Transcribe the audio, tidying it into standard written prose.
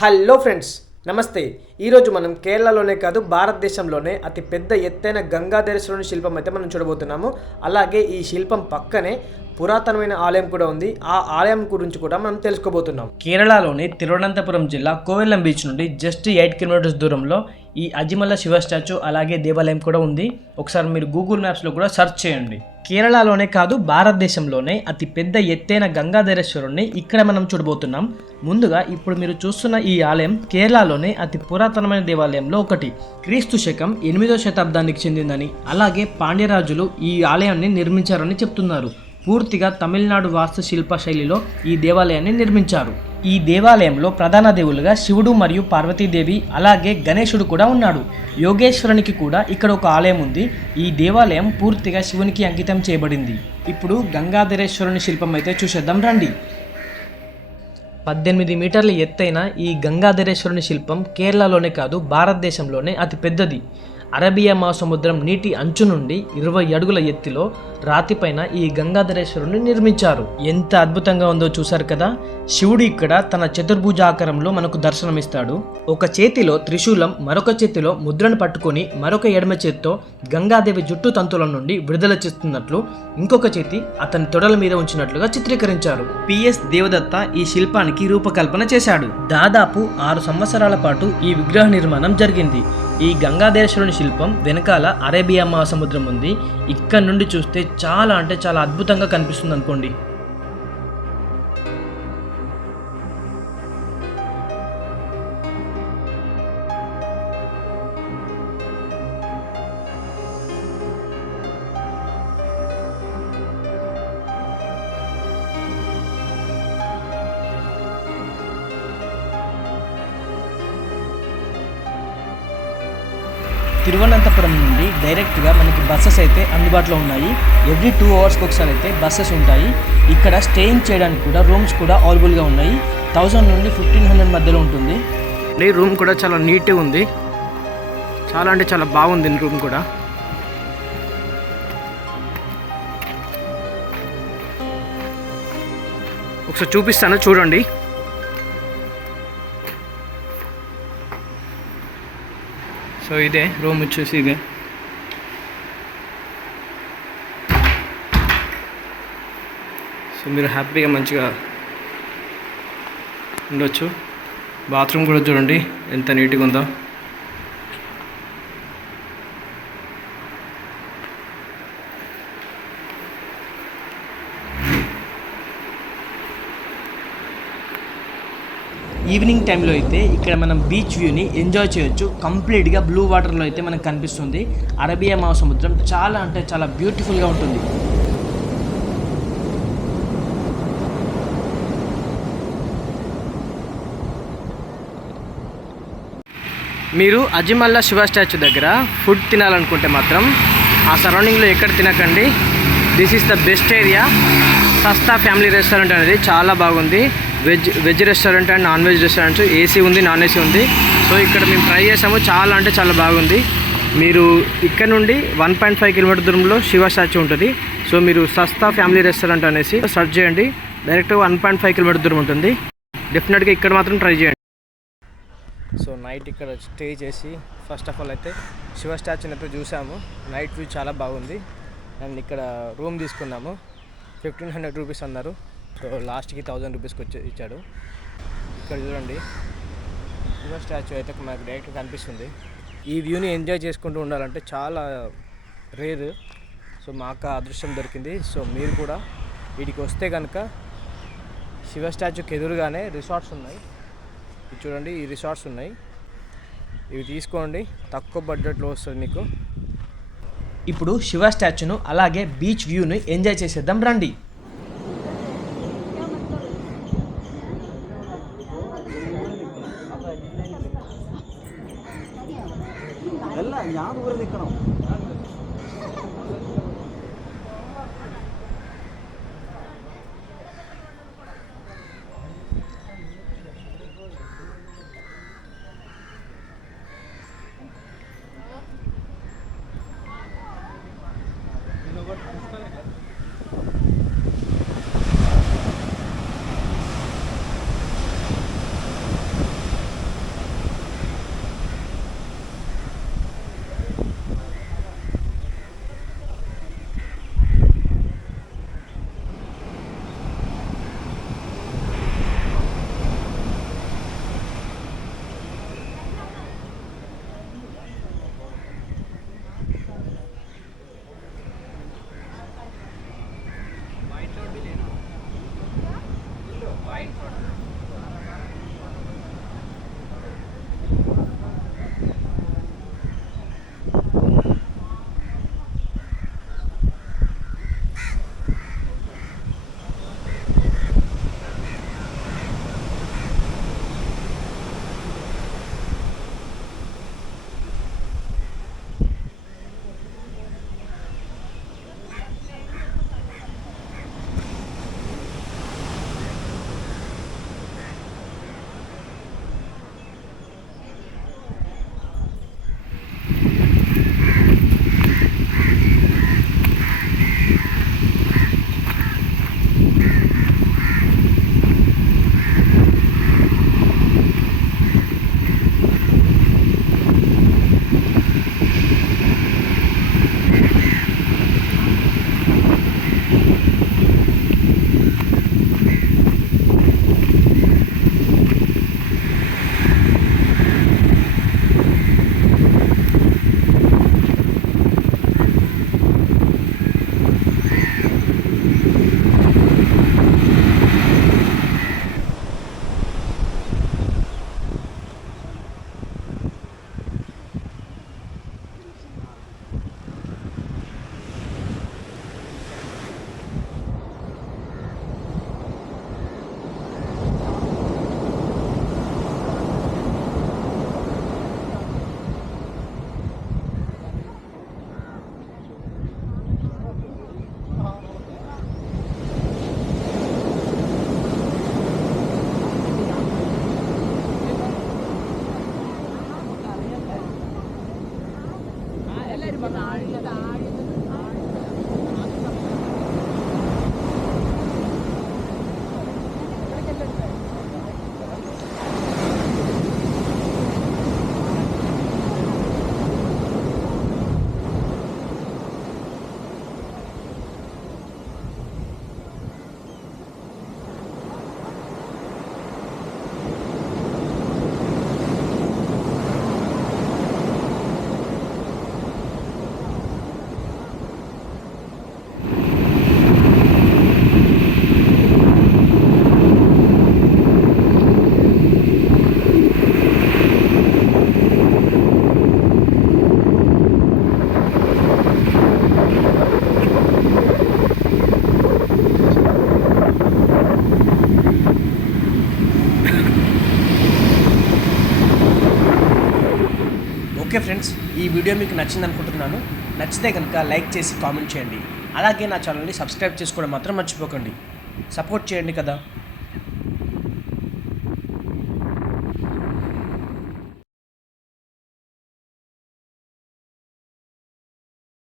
Hello friends, నమస్తే. ఈరోజు మనం కేరళలోనే కాదు భారతదేశంలోనే అతి పెద్ద ఎత్తైన గంగాధరేశ్వరుని శిల్పం అయితే మనం చూడబోతున్నాము. అలాగే ఈ శిల్పం పక్కనే పురాతనమైన ఆలయం కూడా ఉంది. ఆ ఆలయం గురించి కూడా మనం తెలుసుకోబోతున్నాం. కేరళలోని తిరువనంతపురం జిల్లా కోవెల్లం బీచ్ నుండి జస్ట్ 8 కిలోమీటర్స్ దూరంలో ఈ అజిమల శివ స్టాచ్యూ అలాగే దేవాలయం కూడా ఉంది. ఒకసారి మీరు గూగుల్ మ్యాప్స్లో కూడా సెర్చ్ చేయండి. కేరళలోనే కాదు భారతదేశంలోనే అతి పెద్ద ఎత్తైన గంగాధరేశ్వరుణ్ణి ఇక్కడ మనం చూడబోతున్నాం. ముందుగా ఇప్పుడు మీరు చూస్తున్న ఈ ఆలయం కేరళలోనే అతి పురాతనమైన దేవాలయంలో ఒకటి. క్రీస్తు శకం 8వ శతాబ్దానికి చెందిందని, అలాగే పాండ్యరాజులు ఈ ఆలయాన్ని నిర్మించారని చెప్తున్నారు. పూర్తిగా తమిళనాడు వాస్తుశిల్ప శైలిలో ఈ దేవాలయాన్ని నిర్మించారు. ఈ దేవాలయంలో ప్రధాన దేవులుగా శివుడు మరియు పార్వతీదేవి అలాగే గణేశుడు కూడా ఉన్నాడు. యోగేశ్వరునికి కూడా ఇక్కడ ఒక ఆలయం ఉంది. ఈ దేవాలయం పూర్తిగా శివునికి అంకితం చేయబడింది. ఇప్పుడు గంగాధరేశ్వరుని శిల్పం అయితే చూసేద్దాం రండి. 18 మీటర్ల ఎత్తైన ఈ గంగాధరేశ్వరుని శిల్పం కేరళలోనే కాదు భారతదేశంలోనే అతి పెద్దది. అరేబియా మహాసముద్రం నీటి అంచు నుండి 20 అడుగుల ఎత్తులో రాతిపైన ఈ గంగాధరేశ్వరుని నిర్మించారు. ఎంత అద్భుతంగా ఉందో చూసారు కదా. శివుడు ఇక్కడ తన చతుర్భుజాకారంలో మనకు దర్శనమిస్తాడు. ఒక చేతిలో త్రిశూలం, మరొక చేతిలో ముద్రను పట్టుకొని మరొక ఎడమ చేత్తో గంగాదేవి జుట్టు తంతుల నుండి విడుదల చేస్తున్నట్లు ఇంకొక చేతి అతని తొడల మీద ఉంచినట్లుగా చిత్రీకరించారు. పిఎస్ దేవదత్త ఈ శిల్పానికి రూపకల్పన చేశాడు. దాదాపు 6 సంవత్సరాల పాటు ఈ విగ్రహ నిర్మాణం జరిగింది. ఈ గంగాధరేశ్వరుని శిల్పం వెనకాల అరేబియా మహాసముద్రం ఉంది. ఇక్కడ నుండి చూస్తే చాలా అంటే చాలా అద్భుతంగా కనిపిస్తుంది అనుకోండి. తిరువనంతపురం నుండి డైరెక్ట్గా మనకి బస్సెస్ అయితే అందుబాటులో ఉన్నాయి. ఎవ్రీ 2 అవర్స్కి ఒకసారి అయితే బస్సెస్ ఉంటాయి. ఇక్కడ స్టేయింగ్ చేయడానికి కూడా రూమ్స్ కూడా అవైలబుల్గా ఉన్నాయి. 1000 నుండి 1500 మధ్యలో ఉంటుంది. రూమ్ కూడా చాలా నీట్గా ఉంది. చాలా అంటే చాలా బాగుంది రూమ్ కూడా. ఒకసారి చూపిస్తాను చూడండి. సో ఇదే రూమ్ వచ్చేసి ఇదే. సో మీరు హ్యాపీగా మంచిగా ఉండొచ్చు. బాత్రూమ్ కూడా చూడండి ఎంత నీట్గా ఉందో. ఈవినింగ్ టైంలో అయితే ఇక్కడ మనం బీచ్ వ్యూని ఎంజాయ్ చేయొచ్చు. కంప్లీట్గా బ్లూ వాటర్లో అయితే మనకు కనిపిస్తుంది. అరేబియా మహాసముద్రం చాలా అంటే చాలా బ్యూటిఫుల్గా ఉంటుంది. మీరు అజిమల్లా శివ స్టాచ్యూ దగ్గర ఫుడ్ తినాలనుకుంటే మాత్రం ఆ సరౌండింగ్లో ఎక్కడ తినకండి. This is the best area. Sasta family restaurant అనేది చాలా బాగుంది. Veg restaurant and non veg restaurants, AC ఉంది, నాన్ ఏసీ ఉంది. సో ఇక్కడ మేము ట్రై చేసాము. చాలా అంటే చాలా బాగుంది. మీరు ఇక్కడ నుండి 1.5 కిలోమీటర్ దూరంలో శివ స్టాచ్యూ ఉంటుంది. సో మీరు సస్తా ఫ్యామిలీ రెస్టారెంట్ అనేసి సెర్చ్ చేయండి. డైరెక్ట్గా 1.5 కిలోమీటర్ దూరం ఉంటుంది. డెఫినెట్గా ఇక్కడ మాత్రం ట్రై చేయండి. సో నైట్ ఇక్కడ స్టే చేసి ఫస్ట్ ఆఫ్ ఆల్ అయితే శివ స్టాచ్యూని అయితే చూసాము. నైట్ వ్యూ చాలా బాగుంది. అండ్ ఇక్కడ రూమ్ తీసుకున్నాము. 1500 రూపీస్ అన్నారు. సో లాస్ట్కి 1000 రూపీస్కి ఇచ్చాడు. ఇక్కడ చూడండి శివ స్టాచ్యూ అయితే మనకు డైరెక్ట్గా కనిపిస్తుంది. ఈ వ్యూని ఎంజాయ్ చేసుకుంటూ ఉండాలంటే చాలా రేర్. సో మాకు అదృష్టం దొరికింది. సో మీరు కూడా వీటికి వస్తే కనుక శివ స్టాచ్యూకి ఎదురుగానే రిసార్ట్స్ ఉన్నాయి. ఇది చూడండి, ఈ రిసార్ట్స్ ఉన్నాయి. ఇవి తీసుకోండి, తక్కువ బడ్జెట్లో వస్తుంది మీకు. ఇప్పుడు శివ స్టాచ్యూను అలాగే బీచ్ వ్యూని ఎంజాయ్ చేసేద్దాం రండి. ഞാൻ ദൂരെ നിൽക്കണം. ఫ్రెండ్స్, ఈ వీడియో మీకు నచ్చింది అనుకుంటున్నాను. నచ్చితే కనుక లైక్ చేసి కామెంట్ చేయండి. అలాగే నా ఛానల్ని సబ్స్క్రైబ్ చేసుకోవడం మాత్రం మర్చిపోకండి. సపోర్ట్ చేయండి కదా.